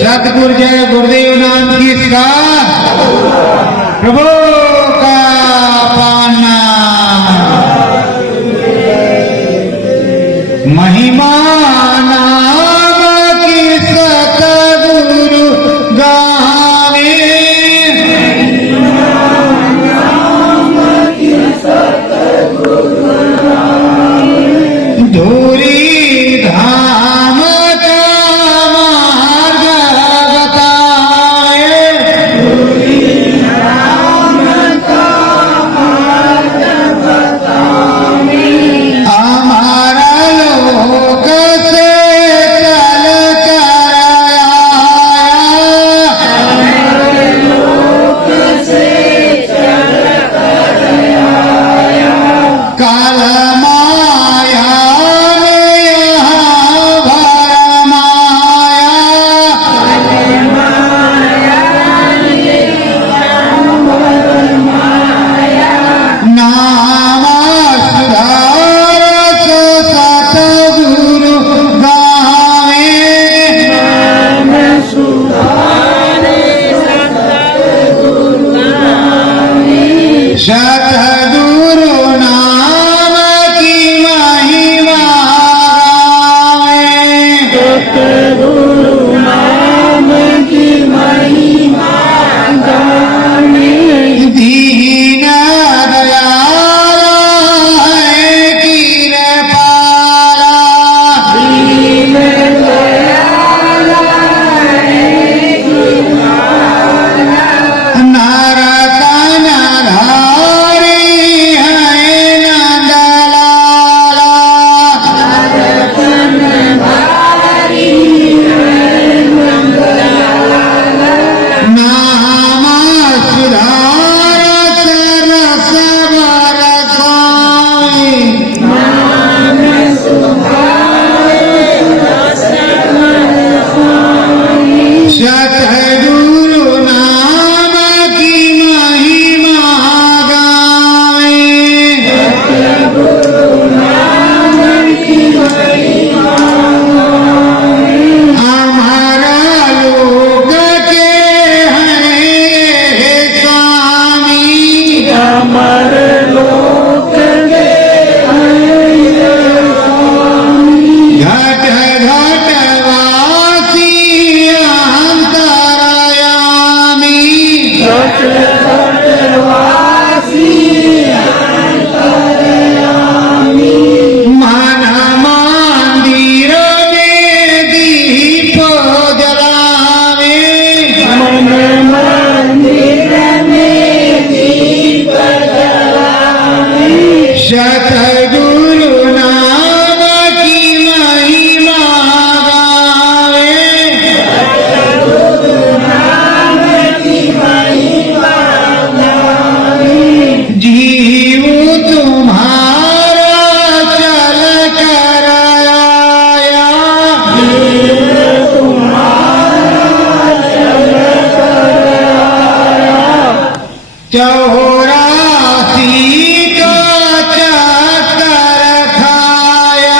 सतगुरु जय गुरुदेव नाम की प्रभु का पाना महिमा नाम की सतगुरु गावे धूरी धाम का मार्ग बताए हमारा लोक से चल कर आया काल माया में यहाँ भरमाया नाम सुधारस सतगुरु गावे सतगुरु नाम की महिमा दीन दयाल है कृपाला नरतन धारी है नंदलाला नाम सुधारस रस बरसाए सतगुरु नाम की महिमा गावे हमारा लोक के हैं स्वामी घट घट वासी अंतरयामी मन मंदिर में दीप जलावे सतगुरु नाम की महिमा गावे जीव तुम्हारा चल कर आया चौरासी का चक्कर खाया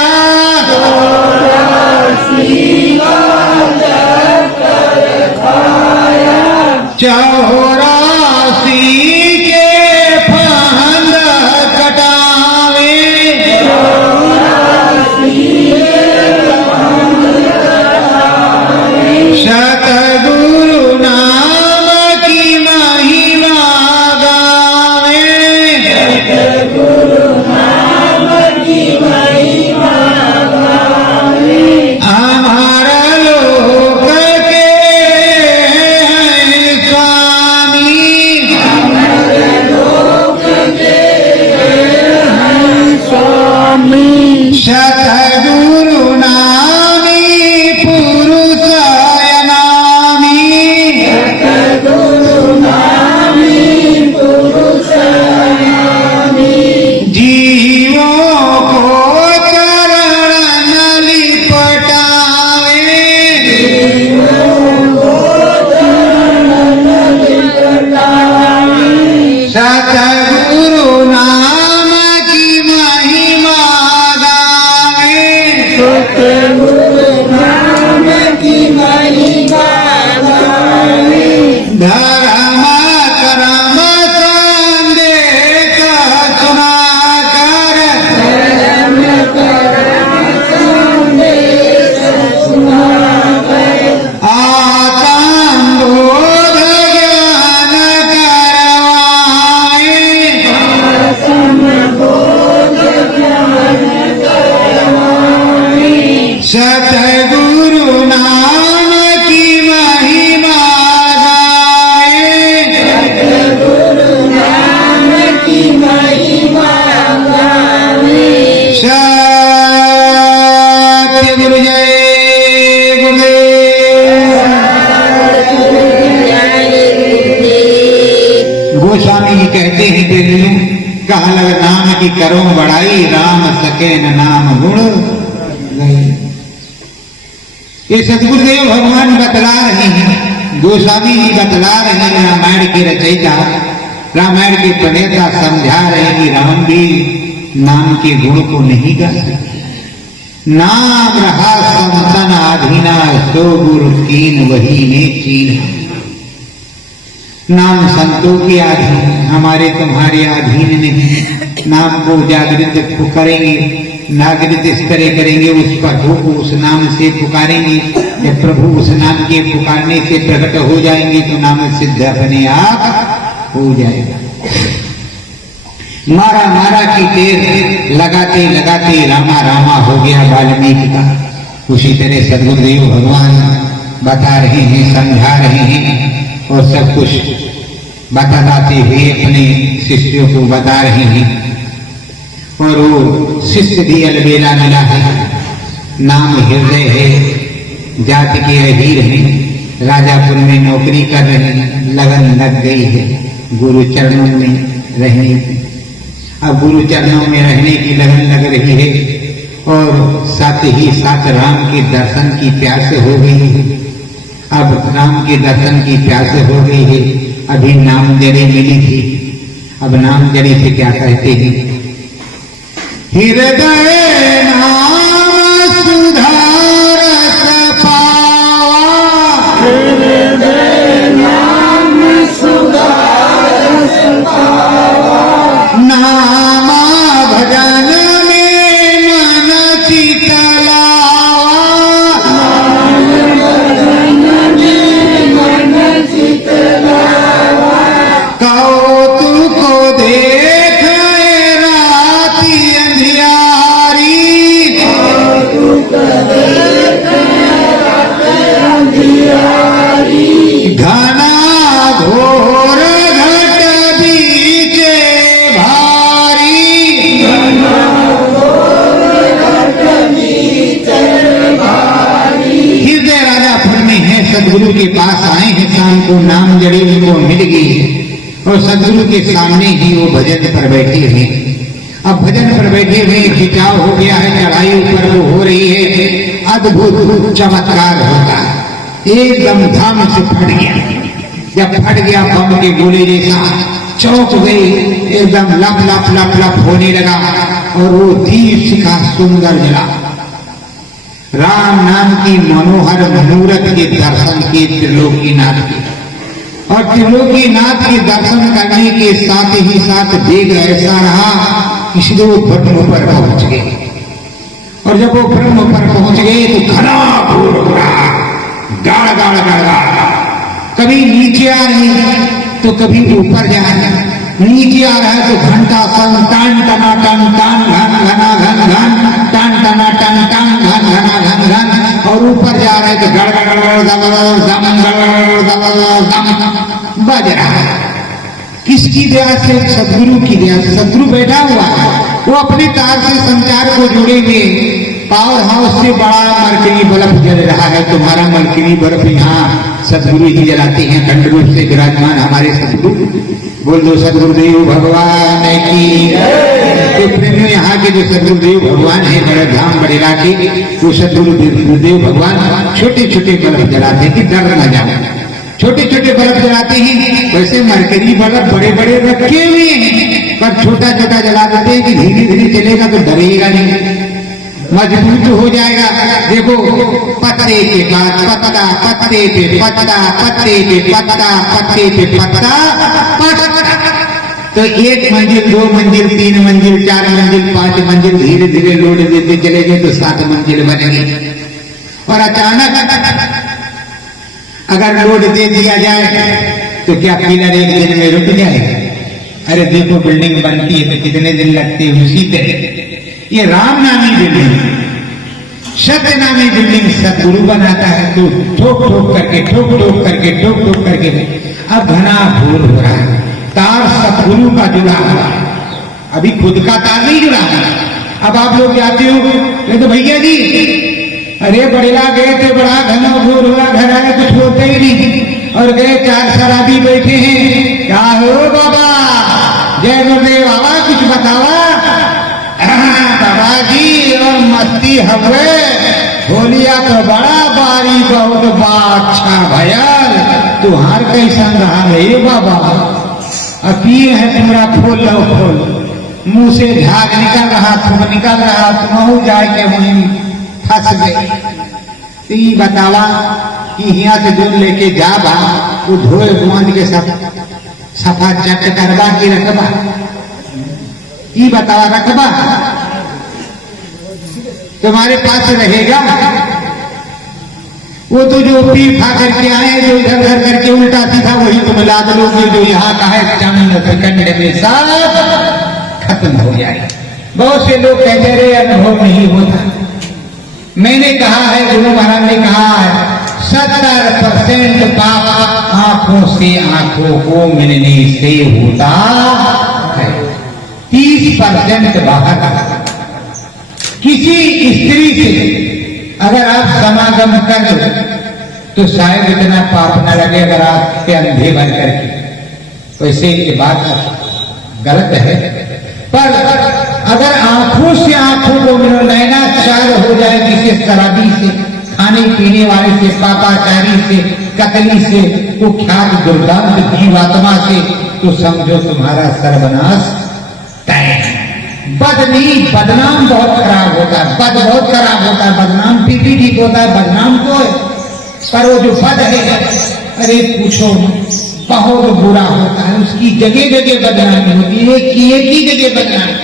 चौरासी के फंद कटावे सतगुरु नाम की महिमा गावे हमारा लोक के हैं स्वामी सतगुरु नामी पुरुष नामी जीवों को चरण लिपटावे सतगुरु नाम की महिमा गावे, सतगुरु नाम की महिमा गावे, धर्म कर्म संदेश सुनाकर, धर्म कर्म संदेश सुनाकर, आत्मबोध ज्ञान करवाए, आत्मबोध ज्ञान करवाए, सतगुरु नाम की महिमा गाए, सतगुरु नाम की महिमा गावे। सत्य गुरु जय गुरुदेव। गोस्वामी जी कहते हैं प्रेमियों, कहा लग नाम की करो बड़ाई, राम सके न नाम गुण गई। ये सतगुरुदेव भगवान बतला रहे हैं, गोस्वामी जी बतला रहे हैं, रामायण के रचयिता रामायण के प्रणेता समझा रहे हैं कि राम भी नाम के गुण को नहीं गा सकते। नाम रहा संतन आधीना, सो गुरु कीन वही ने चीना। नाम संतों के अधीन, हमारे तुम्हारे अधीन नहीं। नाम को जागृत करेंगे, नागरिक इस तरह करेंगे, उस प्रभु को उस नाम से पुकारेंगे। जब प्रभु उस नाम के पुकारने से प्रकट हो जाएंगे तो नाम सिद्ध अपने आप हो जाएगा। मारा मारा की टेर लगाते लगाते रामा रामा हो गया वाल्मीकि का। उसी तरह सदगुरुदेव भगवान बता रहे हैं, समझा रहे हैं और सब कुछ बताते हुए अपने शिष्यों को बता रहे हैं। और वो शिष्य भी अलबेला मिला है, नाम हृदय है, जाति के अहीर हैं, राजापुर में नौकरी कर रहे हैं, लगन लग गई है गुरु चरणों में रहने की। अब गुरु चरणों में रहने की लगन लग रही है और साथ ही साथ राम के दर्शन की प्यास हो गई है। अब राम के दर्शन की प्यास हो गई है। अभी नाम जड़ी मिली थी, अब नाम जड़ी से क्या कहते हैं, हृदय नाम सुधारस पावा, हृदय नाम सुधारस पावा, नाम भजन में मन चित लावा, भजन में मन चित लावा, कौतुक को देख राति अंधियारी, कौतुक देख रात अंधियारी, घना घोर घट बीचे भारी, घना घोर घट बीचे भारी। हृदय राजापुर में है, सदगुरु के पास आए हैं, शाम को नाम जड़ी उनको मिल गई है और सदगुरु के सामने ही वो भजन पर बैठे हुए। अब भजन पर बैठे हुए खिंचाव हो गया है, चढ़ाई ऊपर वो हो रही है, अद्भुत चमत्कार होता है, एकदम धाम से फट गया। जब फट गया बम के गोले जैसा, चौंक गई, एकदम लप लप लप लप होने लगा और वो दीप शिखा सुंदर जला। राम नाम की मनोहर मूर्त के दर्शन के त्रिलोकीनाथ के, और त्रिलोकीनाथ के दर्शन करने के साथ ही साथ वेग ऐसा रहा, इसलिए वो ब्रह्म पर पहुंच गए। और जब वो ब्रह्म पर पहुंच गए तो घना घोर हो रहा, गाढ़ गाढ़ गाढ़ गाढ़, कभी नीचे आ रही तो कभी ऊपर जा रही। नीचे आ रहा है तो घंटा सन टान टना टन टान घन घना घन घन टान टना टन टान घन घना घन घन, और ऊपर जा रहा है तो गड़ गड़ गड़ दम दम दम दम बज रहा है। किसकी दया से? सदगुरु की दया से। सदगुरु बैठा हुआ है, वो अपने तार से संचार को जुड़े हुए, पावर हाउस से बड़ा मरकरी बल्ब जल रहा है। तुम्हारा मरकरी बल्ब यहाँ सदगुरु ही जलाते हैं, खंड रूप से विराजमान हमारे सदगुरु। बोल दो सदगुरुदेव भगवान की। तो प्रेमियों, यहाँ के जो सदगुरुदेव भगवान है बड़े धाम बड़ेरा के, वो सदगुरुदेव भगवान छोटे छोटे बल्ब जलाते कि डर न जाए, छोटे छोटे बल्ब जलाते हैं, वैसे मरकरी बल्ब बड़े बड़े रखे हुए हैं, पर छोटा छोटा जला देते हैं कि धीरे धीरे चलेगा तो डरेगा नहीं, मजबूत हो जाएगा। देखो पत्ते के बाद पत्ता, पत्ते पे पत्ता, पत्ते पे पत्ता, पत्ते पे पत्ता, तो 1 मंजिल, 2 मंजिल, 3 मंजिल, 4 मंजिल, 5 मंजिल, धीरे धीरे लोड देते चले गए तो 7 मंजिल बनेगी। और अचानक अगर लोड दे दिया जाए तो क्या पिलर एक दिन में रुक जाए? अरे देखो बिल्डिंग बनती है तो कितने दिन लगते हैं। उसी तरह ये राम नामी बिल्डिंग, सत्य नामी बिल्डिंग सतगुरु बनाता है तो ठोक ठोक करके, ठोक ठोक करके, ठोक ठोक करके अब घना भूल हो रहा है। तार सतगुरु का जुड़ा हुआ है, अभी खुद का तार नहीं जुड़ा है। अब आप लोग जाते हो तो भैया जी अरे बड़ेला गए थे, बड़ा घना घोर हुआ, घर आए कुछ बोलते ही नहीं, और गए 4 शराबी बैठे हैं। क्या हो बाबा, जय गुरुदेव बाबा, कुछ बतावा। बाबा जी और मस्ती हवे, बोलिया तो बड़ा बारी बहुत अच्छा भयल, तुहार कैसन रहा है बाबा? अब पिए है पूरा, खोल लो खोल, मुंह से झाग निकल रहा, थूक निकल रहा, तुम जाए के वहीं फंस गई। तो ये बतावा कि यहाँ से जो लेके जाबा वो धोए बुआंद के सब सफा चट करवा के रखबा, ये बतावा रखबा तुम्हारे पास रहेगा? वो तो जो पी खा करके आए, जो इधर उधर करके उल्टा सीधा, वही तुम लाद लोगे। जो यहाँ का है चंद सेकंड में सब खत्म हो जाए। बहुत से लोग कहते रहे अनुभव नहीं होता। मैंने कहा है, गुरु महाराज ने कहा है, 70% पाप आंखों से आंखों को मिलने से होता है, 30% बाहर। किसी स्त्री से अगर आप समागम कर लो तो शायद इतना पाप न लगे अगर आपके अंधे बन करके। वैसे ये बात गलत है, पर अगर आंखों से आंखों को मिलो, नैनाचार हो जाए किसी शराबी से, खाने पीने वाले से, पापाचारी से, कतली से, कुख्यात दुर्दांत जीवात्मा से, तो समझो तुम्हारा सर्वनाश तय। बद नहीं, बदनाम बहुत खराब होता है, बद बहुत खराब होता है, बदनाम भी ठीक होता है, बदनाम तो है, पर वो जो बद है, अरे पूछो बहुत बुरा होता है, उसकी जगह जगह बदनामी होती है, एक ही जगह बदनामी।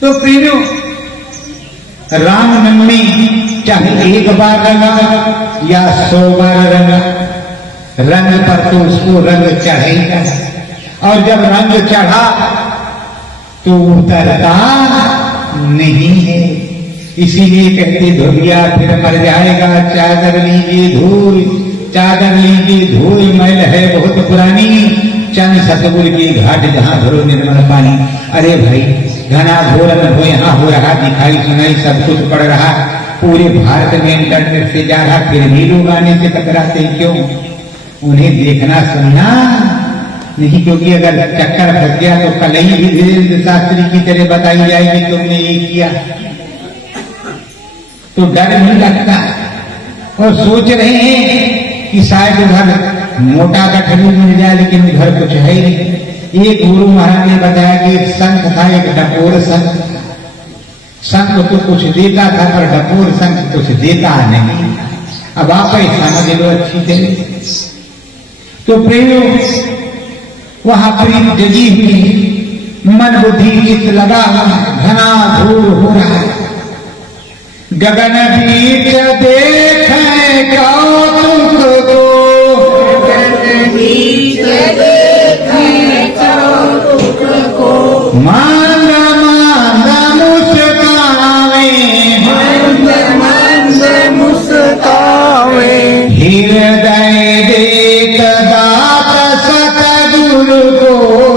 तो प्रियो, रामनवमी चाहे 1 बार रंगा या 100 बार रंगा, रंग पर तो उसको रंग चढ़ेगा, और जब रंग चढ़ा तो उतरता नहीं है। इसीलिए कहते धोबिया फिर मर जाएगा, चादर लीजिए धूल, चादर लीजिए धूल, मैल है बहुत पुरानी, चंद सतगुरु की घाट जहां भरो निर्मल पानी। अरे भाई, घना घोर अनुभव यहाँ हो रहा, दिखाई सुनाई सब कुछ पड़ रहा, पूरे भारत में इंटरनेट से जा रहा, फिर भी लोग आने से कतराते क्यों? उन्हें देखना सुनना नहीं, क्योंकि अगर चक्कर फंस गया तो कल ही भी धीरेन्द्र शास्त्री की तरह बताई जाएगी तुमने ये किया, तो डर नहीं लगता। और सोच रहे हैं कि शायद उधर मोटा गठरी मिल जाए, लेकिन उधर कुछ है ही नहीं। एक गुरु महाराज ने बताया कि एक संत था, एक डपोर संत। संत तो कुछ देता था, पर डपोर संत कुछ देता नहीं। अब आप समझ लो अच्छी तरह। तो प्रेमियों, वहां प्रीत जगी हुई, मन बुद्धि चित लगा हुआ, घना घोर हो रहा है। गगन बीच देखे कौतुक को, गगन बीच देखे कौतुक को, मंद मंद मुस्कावे, मंद मंद मुस्कावे, हृदय देख दात सतगुरु को,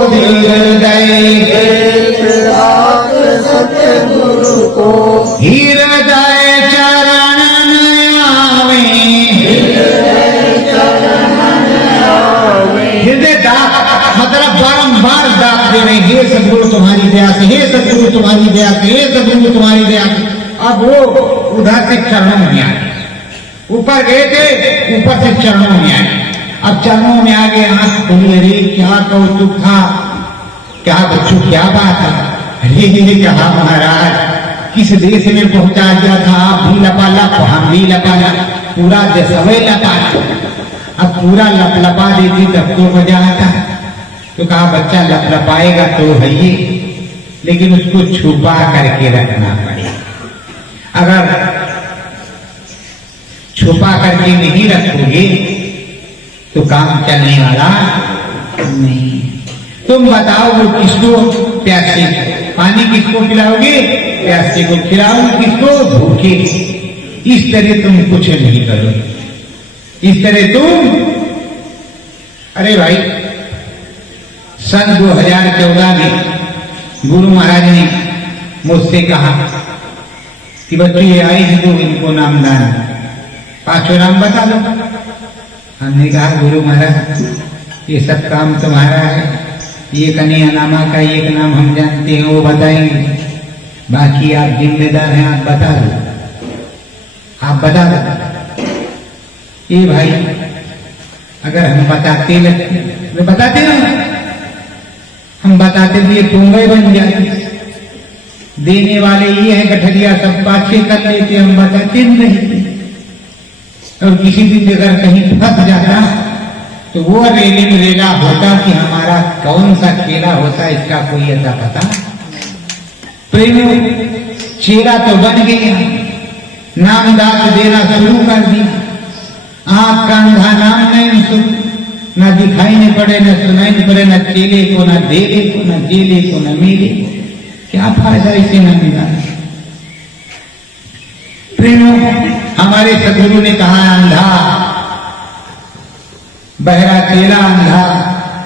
हृदय देख दात सतगुरु को, हृदय चरण आवे, हृदय चरण आवे। हृदय दात मतलब बारंबार दात दे रहे, हे सतगुरु तुम्हारी दया से, हे सतगुरु तुम्हारी दया से, हे सतगुरु तुम्हारी दया से। अब वो उधर से चरणों में आए, ऊपर गए थे, ऊपर से चरणों में आए। अब चरणों में आगे आंख खुली, अरे क्या कौतुक था, क्या बच्चों क्या बात है, अरे कहा महाराज किस देश में पहुंचा दिया था, आप भी लपालप हम भी लपालप, पूरा देशवे लपालप। अब पूरा लपलपा देती तब तो मजा आता। तो कहा बच्चा लपलपाएगा तो है ये, लेकिन उसको छुपा करके रखना पड़ेगा। अगर छुपा करके नहीं रखोगे तो काम चलने वाला नहीं। तुम बताओ वो किसको, प्यासे पानी किसको पिलाओगे, प्यासे को खिलाओगे, किसको, भूखे। इस तरह तुम कुछ नहीं करोगे, इस तरह तुम। अरे भाई सन 2014 में गुरु महाराज ने मुझसे कहा कि बच्चों ये आए हैं तो इनको नामदान 5 नाम बता दो। हमने कहा गुरु महाराज ये सब काम तुम्हारा है, ये कन्हैयानामा का एक नाम हम जानते हैं वो बताएंगे, बाकी आप जिम्मेदार हैं, आप बता दो, आप बता दो। ये भाई अगर हम बताते लगते, बताते ना, हम बताते तो ये टोंगे बन जाते। देने वाले ये है गठरिया, सब पाछे कर लेते, हम बताते नहीं। और किसी दिन अगर कहीं फंस जाता तो वो रेलिंग रेला होता कि हमारा कौन सा केला होता इसका कोई अता पता। प्रेम चेला तो बन गया, नाम दास देना शुरू कर दिया। आंख का अंधा नाम नहीं सुन, न दिखाई नहीं पड़े, न सुनाई नहीं पड़े, न चेले को, न देले को, न जेले को, न मेले। क्या फायदा इसे न मिला। प्रेमों हमारे सदगुरु ने कहा अंधा बहरा चेला, अंधा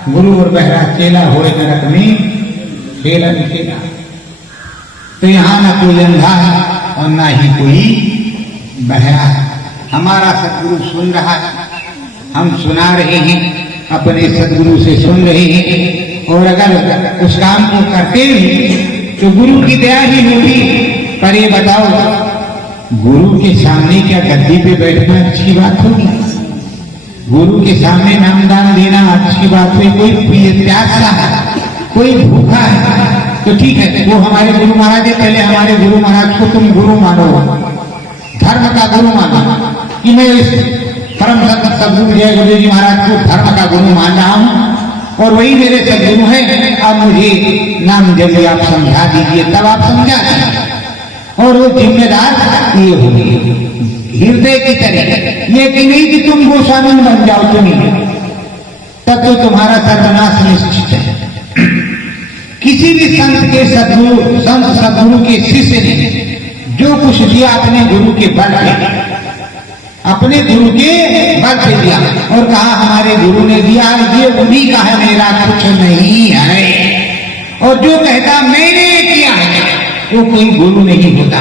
गुरु और बहरा चेला होए नरक में खेला निकेला। तो यहाँ ना कोई अंधा है और ना ही कोई बहरा है। हमारा सदगुरु सुन रहा है, हम सुना रहे हैं, अपने सदगुरु से सुन रहे हैं। और अगर उस काम को करते हैं तो गुरु की दया ही होगी। पर ये बताओ गुरु के सामने क्या गद्दी पे बैठना अच्छी बात होगी? गुरु के सामने नामदान देना अच्छी बात है? कोई प्यासा है, कोई भूखा है तो ठीक है, वो हमारे गुरु महाराज है, पहले हमारे गुरु महाराज को तुम गुरु मानो, धर्म का गुरु मानो। कि मैं इस परम संत सदगुरु जय गुरु जी महाराज को धर्म का गुरु मान रहा हूं और वही मेरे सदगुरु हैं। अब मुझे नाम जब आप समझा दीजिए, तब आप समझा दीजिए। और वो जिम्मेदार ये होगी हृदय की तरह, ये कि नहीं कि तुम गोस्वामी बन जाओ तुम्हें, तब तो तुम्हारा सर्वनाश निश्चित है। किसी भी संत के सदगुरु, संत सदगुरु के शिष्य ने जो कुछ दिया अपने गुरु के बल पे, अपने गुरु के बल पे दिया और कहा हमारे गुरु ने दिया, ये उन्हीं का है, मेरा कुछ नहीं है। और जो कहता मैंने किया है वो कोई गुरु नहीं होता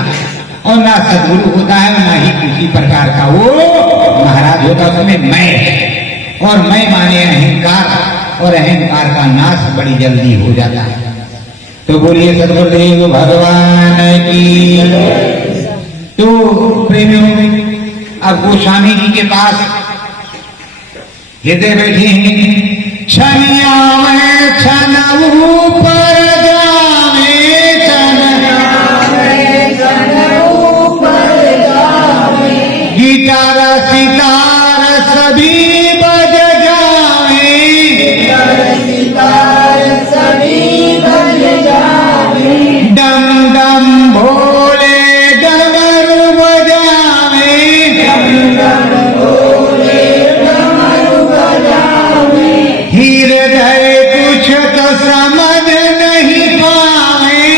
और ना सदगुरु होता है, ना ही किसी प्रकार का वो महाराज होता। उसमें मैं है और मैं माने अहंकार, और अहंकार का नाश बड़ी जल्दी हो जाता है। तो बोलिए सदगुरुदेव भगवान की। तो प्रेमियों अब गोस्वामी जी के पास हृदय बैठे हैं। छनिया में छन ऊपर जावे, गिटार सितार सभी बज जाए, डम डम भोले डमरू बजावे, हृदय कुछ तो समझ नहीं पावे।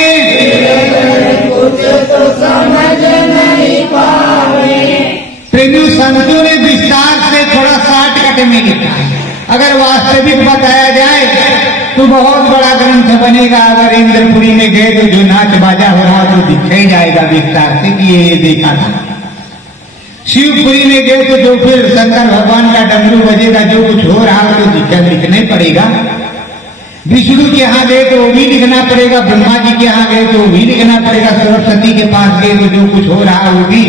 प्रेमियों संतों ने विस्तार से थोड़ा शॉर्टकट में लिखा है। अगर वास्तविक बताया जाए तो बहुत बड़ा ग्रंथ बनेगा। अगर इंद्रपुरी में गए तो जो नाच बाजा हो रहा तो दिखाई जाएगा विस्तार से कि ये देखा था। शिवपुरी में गए तो जो फिर शंकर भगवान का डमरू बजेगा, जो कुछ हो रहा तो लिखना ही पड़ेगा। विष्णु के यहाँ गए तो वो भी लिखना पड़ेगा, ब्रह्मा जी के यहाँ गए तो वो भी लिखना पड़ेगा, सरस्वती के पास गए तो जो कुछ हो रहा वो भी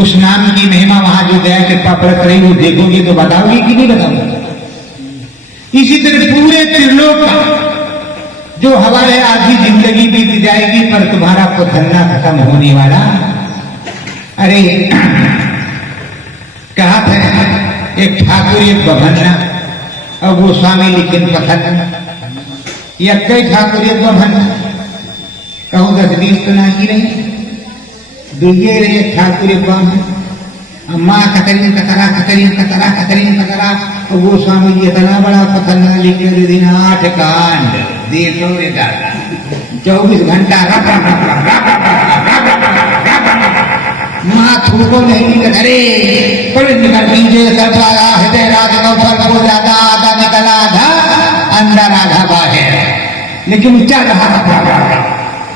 उस नाम की महिमा वहां जो दया कृपा बरत रही वो देखोगे तो बताओगे कि नहीं बताओगे? इसी तरह पूरे त्रिलोक का जो हमारे आधी जिंदगी बीत जाएगी पर तुम्हारा पुथन्ना खत्म होने वाला। अरे कहा था एक ठाकुर एक बभन्ना और वो स्वामी लेकिन पथन या कई ठाकुर एक बभन्ना कहूँ 10-20 तो ना ही रहे दुर्गे रहे ठाकुर एक बम माँ कतरीन कतरा और वो स्वामी जी इतना बड़ा पथन्ना लिखे दिन 8 कांड 24 घंटा माँ थूको नहीं अरे नीचे सब आया हृदय रात को ज्यादा आधा निकला आधा अंदर आधा बाहर लेकिन ऊंचा रहा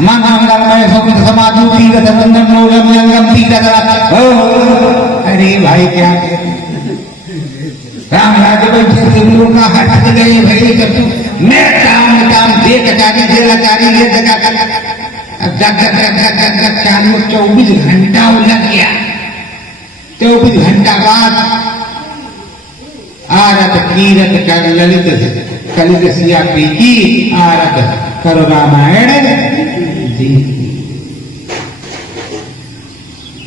माँ मंगलमय समाधि अरे भाई क्या राम राज बैठे सिंधु का हट गए भाई सब मैं काम देख ये चालू 24 घंटा लग गया। 24 घंटा बाद आरत कीरत कर ललित सिया प्रीति आरत करो रामायण जी।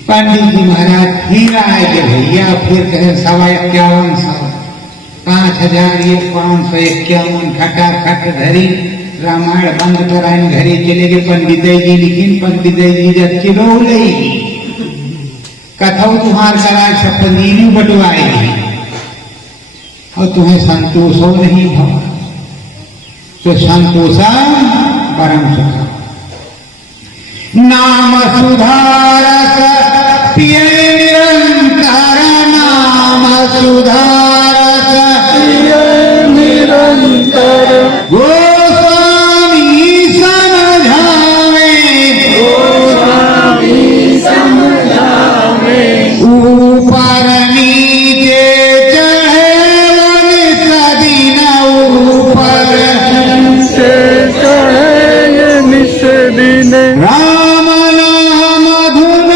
पंडित जी महाराज फिर आए कि भैया फिर कहे 51 5,551 खटाखट धरी रामायण बंद कराए घरे चले गए पंडित जी। लेकिन पंडित जी जब चिरो कथऊ तुम्हार कराए सब पंजीरी बटवाएगी और तुम्हें संतोष हो नहीं भव तो संतोषा परम सुख नाम सुधारस पिय निरंतर नाम सुधारस पिय निरंतर गोस्वामी समझावे ऊपर नीचे चढ़े निसदीन ऊपर से चढ़े निसदीन राम नाम धुन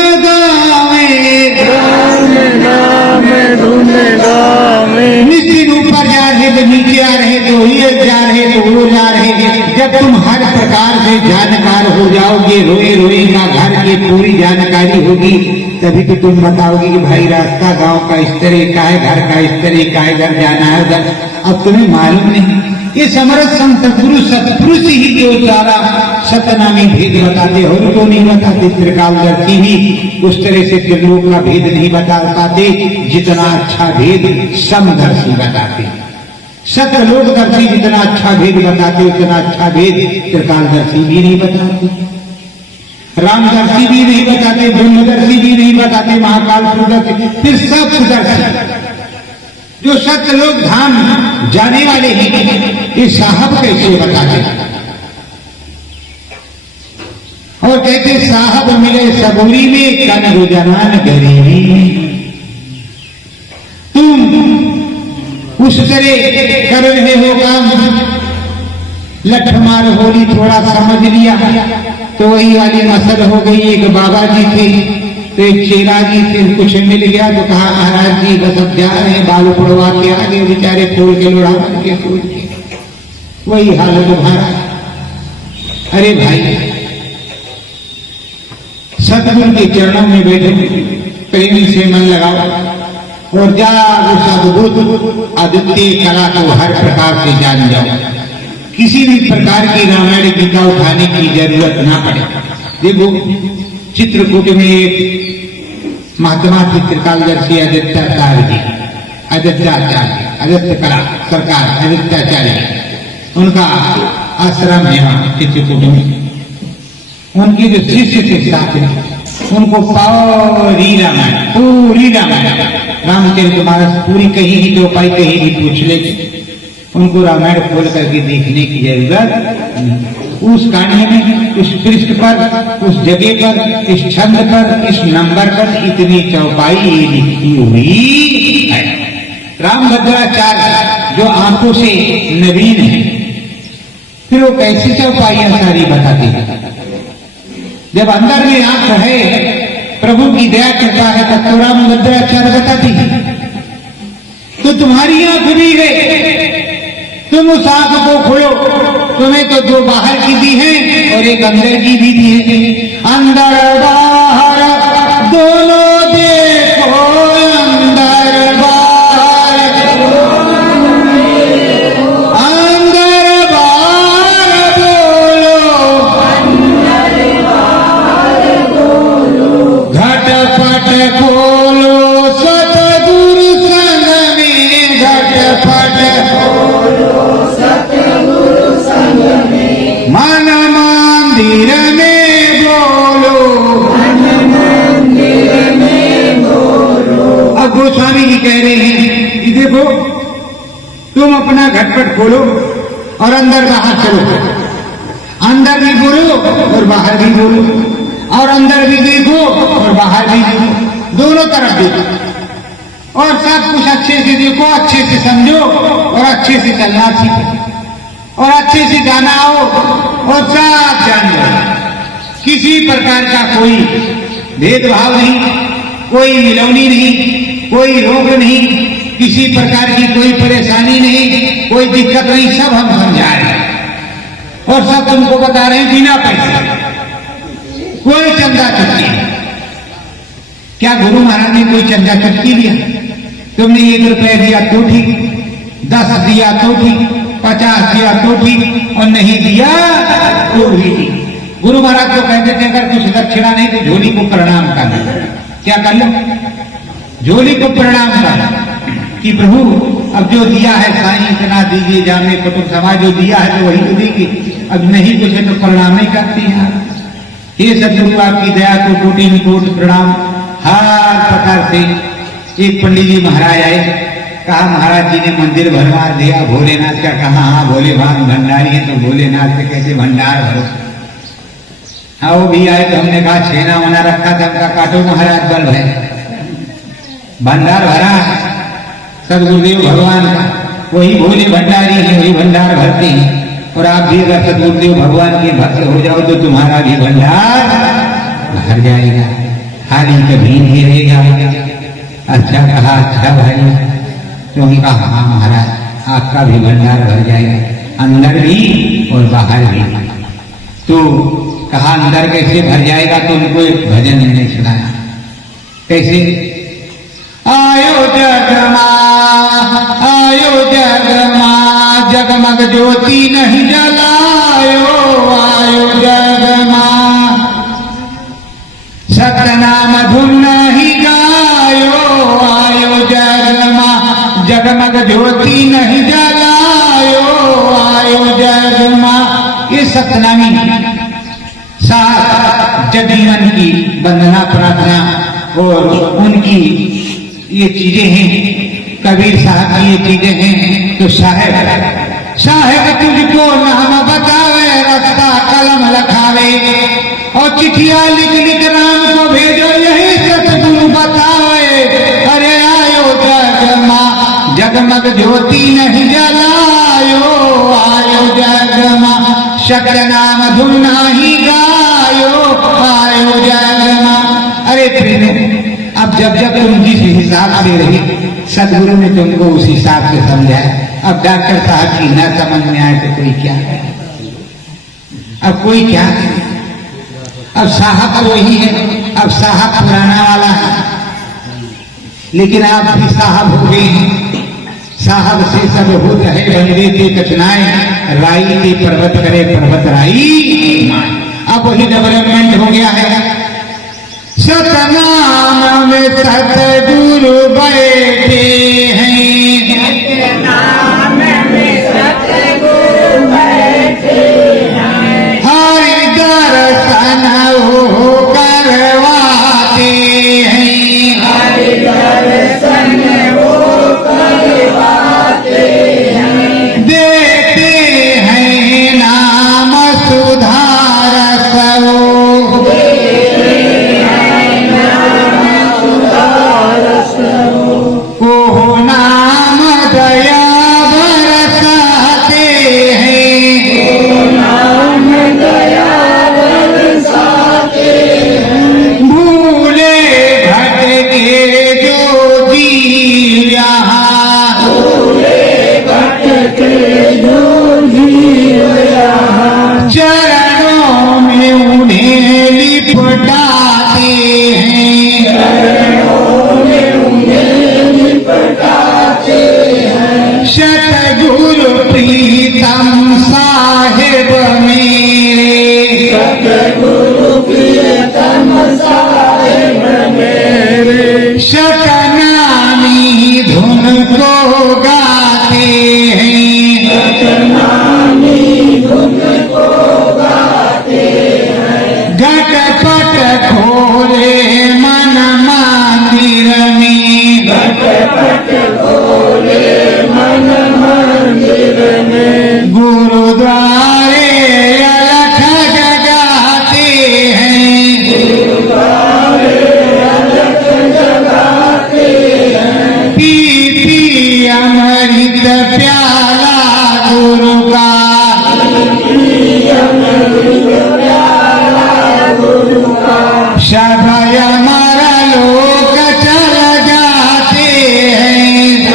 गावे निश्चित ऊपर जा रहे तो नीचे आ रहे तो ये जा रहे तो वो जा रहे। जब तुम हर प्रकार से जानकार हो जाओगे रोए रोए का घर की पूरी जानकारी होगी तभी तो तुम बताओगे कि भाई रास्ता गांव का इस तरह का है घर का इस तरह का है घर जाना है उधर। अब तुम्हें मालूम नहीं ये समरथ संत पुरुष सत्पुरुष ही जो सारा सतनामी भेद बताते हो तो नहीं बताते। त्रिकालदर्शी ही उस तरह से त्रिलोक का भेद नहीं बता पाते जितना अच्छा भेद समदर्शी बताते। सतलोकदर्शी जितना अच्छा भेद बताते उतना अच्छा भेद त्रिकालदर्शी भी नहीं बताते रामदर्शी भी नहीं बताते ब्रह्मदर्शी भी नहीं बताते महाकाल सुदर्शी फिर सब सुदर्शी जो सतलोक धाम जाने वाले हैं ये साहब कैसे बताते और कहते साहब मिले सबूरी में कन रुजनान गरीबी में। तुम उस तरह कर रहे हो काम लठ मार होली थोड़ा समझ लिया तो वही वाली नस्ल हो गई। एक बाबा जी थे तो एक चेला जी थे कुछ मिल गया तो कहा महाराज जी बस अब जा रहे हैं बाल पड़वा के आगे बेचारे फूल के लोड़ा बन के फूल के वही हालत तुम्हारा। अरे भाई सतगुरु के चरणों में बैठे प्रेमी से मन लगाओ और जा उस अद्भुत अद्वितीय कला को हर प्रकार से जान जाओ। किसी भी प्रकार की रामायण गीता उठाने की जरूरत ना पड़े। देखो चित्रकूट में एक महात्मा थे त्रिकालदर्शी आदित्याचार्य कला सरकार आदित्याचार्य उनका आश्रम है वहां चित्रकूट में। उनके जो शिष्य थे साथ में उनको पूरी रामायण रामचरितमानस पूरी कहीं ही तो पाई कहीं भी पूछ ले उनको रामायण खोल करके देखने की जरूरत। उस कहानी में उस पृष्ठ पर उस जगह पर इस छंद पर इस नंबर पर इतनी चौपाई लिखी हुई है। रामभद्राचार्य जो आंखों से नवीन है फिर वो कैसी चौपाइयां सारी बताते हैं। जब अंदर में आंख है प्रभु की दया कृपा है तत्वराम भद्राचार्य बताती है। तो तुम्हारी आंख भी है, तुम उस आंख को खोलो। तुम्हें तो दो बाहर की दी है और एक अंदर की भी दी है। अंदर बाहर दोनों देखो, अंदर बाहर, अंदर बाहर बोलो, घटपट खोलो सतगुरु संग में, घटपट मन मंदिर में बोलो। अब गोस्वामी जी कह रहे हैं कि देखो तुम अपना घटपट खोलो और अंदर बाहर चलो। अंदर भी बोलो और बाहर भी बोलो, और अंदर भी देखो और बाहर भी देखो, दोनों तरफ देखो और सब कुछ अच्छे से देखो, अच्छे से समझो और अच्छे से चलना सीखो और अच्छे से जाना आओ और सब जान लो। किसी प्रकार का कोई भेदभाव नहीं, कोई मिलौनी नहीं, कोई रोक नहीं, किसी प्रकार की कोई परेशानी नहीं, कोई दिक्कत नहीं, सब हम समझा रहे हैं और सब तुमको बता रहे हैं बिना पैसे, कोई चंदा चुटकी। क्या गुरु महाराज ने कोई चंदा चुटकी दिया? तुमने 1 रुपया दिया तो ठीक, 10 दिया तो ठीक, 50 दिया तो ठीक, और नहीं दिया तो भी ठीक। गुरु महाराज तो कहते थे अगर कुछ दक्षिणा नहीं तो झोली को प्रणाम कर लो। क्या कर लो? झोली को प्रणाम कर कि प्रभु अब जो दिया है साईं इतना दीजिए, जामे कुटुंब समाज जो दिया है तो वही तो देंगे, अब नहीं कुछ है तो प्रणाम ही करती हैं। हे सदगुरु आपकी दया को कोटि कोटि प्रणाम। हर प्रकार से एक पंडित जी महाराज आए, कहा महाराज जी ने मंदिर भरवा दिया भोलेनाथ का। कहा हाँ भोले भान भंडारी है तो भोलेनाथ से कैसे भंडार भरो। हाँ वो भी आए तो हमने कहा छेना वना रखा था, उनका काटो महाराज बल है, भंडार भरा सदगुरुदेव भगवान का, वही भोले भंडारी है, वही भंडार भरते हैं। और आप भी अगर सदगुरुदेव भगवान के भक्त हो जाओ तो तुम्हारा भी भंडार भर जाएगा, खाली कभी नहीं रहेगा। अच्छा कहा, अच्छा भाई। तो उनका हाँ महाराज आपका भी भंडार भर जाएगा, अंदर भी और बाहर भी। तो कहा अंदर कैसे भर जाएगा? तो उनको एक भजन मैंने सुनाया। कैसे? आयो जगमा, आयो जगमा, जगमग ज्योति नहीं जलायो, आयो जगमा, सतनाम धुन नहीं गायो, आयो जगमा, जगमग ज्योति नहीं जलायो, आयो जगमा। ये सतनामी साथ जगजीवन की वंदना प्रार्थना और उनकी ये चीजें हैं, कबीर साहब की ये चीजें हैं। तो साहेब तुझको नाम बतावे, रास्ता कलम लखावे, और चिट्ठिया लिख लिख राम को भेजो, यही सतगुरु बतावे। अरे आयो जगमा, जगमग ज्योति नहीं जलायो, आयो जगमा, शक्र नाम धुन नहीं गायो, आयो जगमा। अरे प्रेम, अब जब जब तुम जिस हिसाब से रही सदगुरु ने तुमको उस हिसाब से समझाया। अब डॉक्टर साहब की न समझ में आए तो कोई क्या करे? अब कोई क्या करे? अब साहब तो वही है, अब साहब पुराना वाला है, लेकिन आप भी साहब हो गए हैं। साहब से सब होत है, बंदे के कचनाए, राई के पर्वत करे पर्वत राई। अब वही डेवलपमेंट हो गया है। सतनाम में सतगुरु बैठे हैं, नाम में सतगुरु बैठे हैं, हरि दर्शन वो करवाते हैं, हरि दर्शन वो करवाते हैं, देते हैं नाम सुधार सो, नाम सुधार सो, को साहेब मेरे, सतगुरु प्रियतम साहेब मेरे, शतनामी धुन को गाते हैं, सतनामी धुन को गाते हैं, घटपट खोले मन मंदिर में, घटपट खोले मन मंदिर में, गुरुद्वारे अलख जगाते हैं, गुरुद्वारे अलख जगाते हैं, पी पी अमृत प्याला गुरु का, अमृत प्याला गुरु का, सभय अमर लोक चल जाते हैं,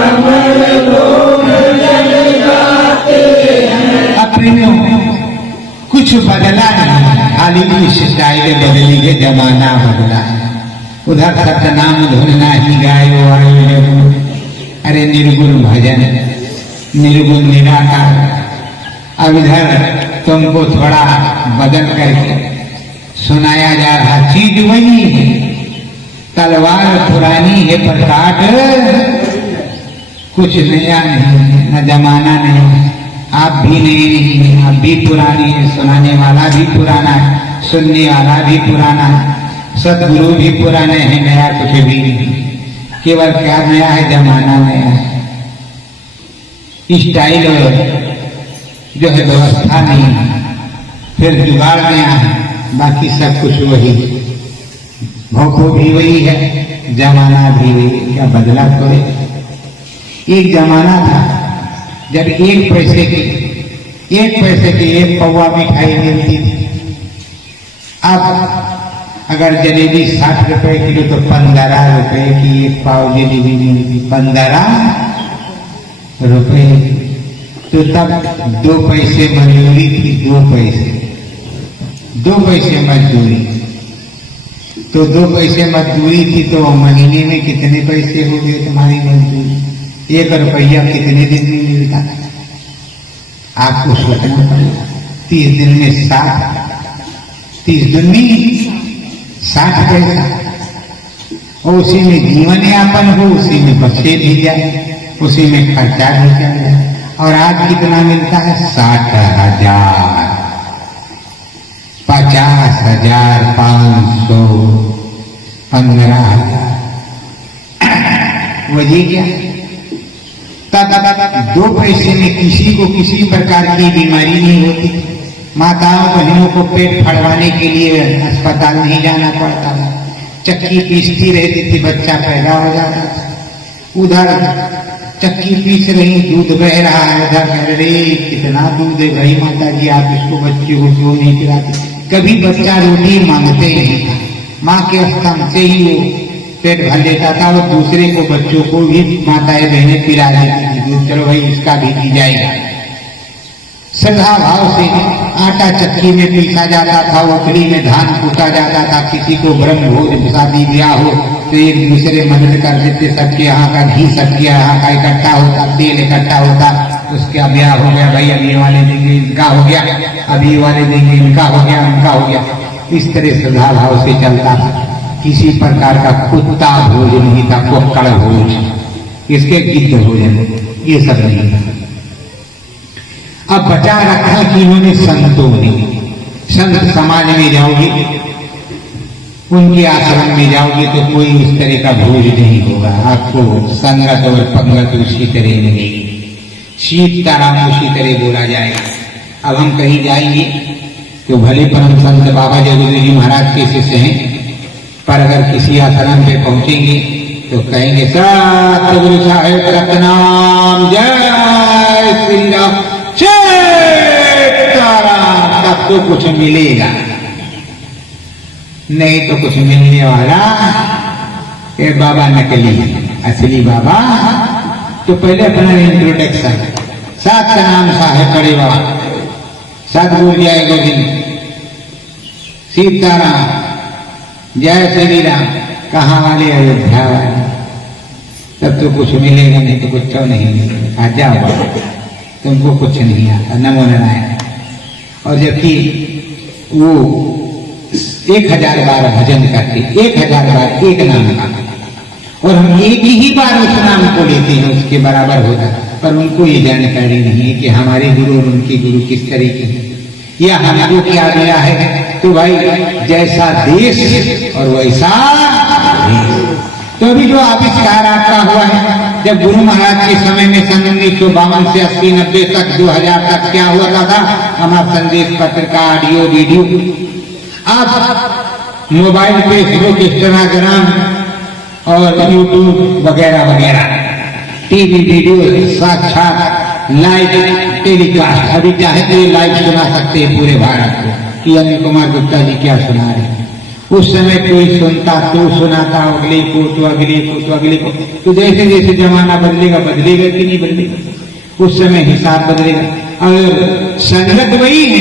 अमर लोक जल जाते हैं। अब प्रेमियों कुछ बदला नहीं, खाली स्टाइल बदली है, जमाना बदला है। उधर सतनाम धुन नाही गायो आयो जगु, अरे निर्गुण भजन निर्गुण निराकार। अब इधर तुमको थोड़ा बदल करके सुनाया जा रहा, चीज वही है, तलवार पुरानी है पर काट कुछ नया नहीं, न जमाना नहीं, आप भी नहीं, आप भी पुरानी है, सुनाने वाला भी पुराना है, सुनने वाला भी पुराना है, सदगुरु भी पुराने हैं, नया कुछ भी नहीं। केवल क्या नया है, जमाना नया है, स्टाइल जो है व्यवस्था नहीं है, फिर जुगाड़ नया है, बाकी सब कुछ वही, भोखो भी वही है, जमाना भी वही। क्या बदला तो है? एक जमाना था जब एक पैसे की एक पौवा मिठाई मिलती थी। अब अगर जलेबी 60 रुपए किलो तो 15 रुपए की एक पाव जलेबी मिलती, 15 रुपए। तो तब 2 पैसे मजदूरी थी, 2 पैसे मजदूरी। तो 2 पैसे मजदूरी थी तो महीने में कितने पैसे हो गए तुम्हारी मजदूरी? 1 रुपया कितने दिन में मिलता? आपको सोचना पड़ेगा। 30 दिन में 30 दूनी 60 पैसा, और उसी में जीवन यापन हो, उसी में बच्चे भी जाए, उसी में खर्चा भी चल जाए। और आज कितना मिलता है? 60,000, 50,000, 500, 15,000। वजह क्या? तब 2 पैसे में किसी को किसी प्रकार की बीमारी नहीं होती। माताओं बहनों को पेट फड़वाने के लिए अस्पताल नहीं जाना पड़ता, चक्की पीसती रहती थी, बच्चा पैदा हो जाता था। उधर चक्की पीस रही, दूध बह रहा है, उधर अरे कितना दूध है भाई माता जी, आप इसको बच्चे को क्यों नहीं पिलाते? कभी बच्चा रोटी मांगते ही नहीं था, माँ के स्तंभ से ही वो पेट भर लेता था, और दूसरे को बच्चों को भी माताएं बहनें पिला देती थी, चलो भाई इसका भी पी जाएगा। श्रद्धा भाव से आटा चक्की में पीसा जाता था, ओखली में धान कूटा जाता था। किसी को ब्रह्म भोज शादी ब्याह हो तो एक दूसरे मदद कर देते, सबके यहाँ का घी सबके यहाँ का इकट्ठा होता, तेल इकट्ठा होता, उसका ब्याह हो गया, भाई अब ये वाले देंगे, इनका हो गया, अब ये वाले देंगे, इनका हो गया, उनका हो गया। इस तरह श्रद्धा भाव से चलता था। किसी प्रकार का कुत्ता भोज नहीं था, कुक्कड़ भोज, इसके गिद्ध भोजन, ये सब नहीं था। अब बचा रखा कि इन्होंने संतों ने, संत समाज में जाओगे, उनके आश्रम में जाओगे तो कोई उस तरह का भोज नहीं होगा, आपको संगत और पंगत उसी तरह मिलेगी, सीताराम उसी तरह बोला जाएगा। अब हम कहीं जाएंगे तो भले परम संत बाबा जगदीश जी महाराज के शिष्य हैं, पर अगर किसी आश्रम पे पहुंचेंगे तो कहेंगे सतगुरु साहेब रतनाम, जय श्री राम, सीताराम, तब तो कुछ मिलेगा, नहीं तो कुछ मिलने वाला ये बाबा नकली, असली बाबा। तो पहले अपना इंट्रोडक्शन, सतनाम साहेब बड़े बाबा, सतगुरु जय गोविंद, सीताराम, जय श्री राम, कहाँ वाले? अयोध्या वाले। तब तो कुछ मिलेगा, नहीं तो कुछ तो नहीं मिलेगा। आ जाओ बाबा, तुमको कुछ नहीं आता, नमो नारायण। और जबकि वो 1000 बार भजन करते, 1000 बार एक नाम का, और हम एक ही बार उस नाम को लेते हैं उसके बराबर होता, पर उनको ये जानकारी नहीं है कि हमारे गुरु और उनके गुरु किस तरीके हैं, या हमको क्या दिया है। तो भाई जैसा देश और वैसा देश। तो अभी जो आविष्कार आपका हुआ है, जब गुरु महाराज के समय में सन 1952 से 80, 90 तक 2000 तक क्या हुआ था, हमारा संदेश पत्र का ऑडियो वीडियो, अब मोबाइल पे फेसबुक, इंस्टाग्राम और यूट्यूब वगैरह वगैरह, टीवी वीडियो साक्षात लाइव टेलीकास्ट, अभी चाहे तो ये लाइव सुना सकते हैं पूरे भारत को कि अनिल कुमार गुप्ता जी क्या सुना रहे हैं। उस समय कोई सुनता तो सुनाता, अगले को तो अगले को तो अगले को, तो जैसे जैसे जमाना बदलेगा बदलेगा कि नहीं बदलेगा, उस समय हिसाब बदलेगा। और संगत वही है,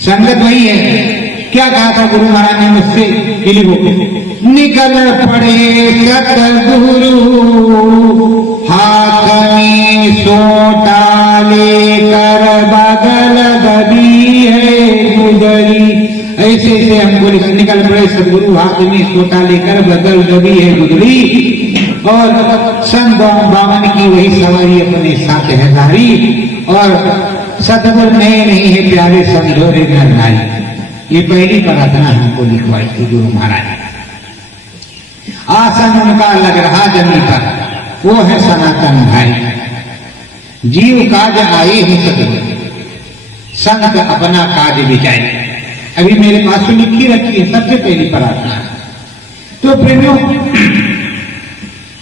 संगत वही है। क्या कहा था गुरु महाराज ने मुझसे कि लिखो, निकल पड़े सतगुरु हाथ में सोटा लेकर बगल दबी है गुजरी। ऐसे ऐसे हमको निकल पड़े सतगुरु हाथ में सोटा लेकर बगल दबी है गुजरी, और सन 52 की वही सवारी अपने साथ है धारी, और सतगुरु नए नहीं है प्यारे समझो रे नर नारी। ये पहली प्रार्थना हमको लिखवाई थी गुरु महाराज। आसन उनका लग रहा जमीन पर, वो है सनातन भाई। जीव काज आए ही सतगुरु, संत अपना काज बिचाए। अभी मेरे पास तो लिखी रखी है सबसे पहली प्रार्थना। तो प्रेमियों,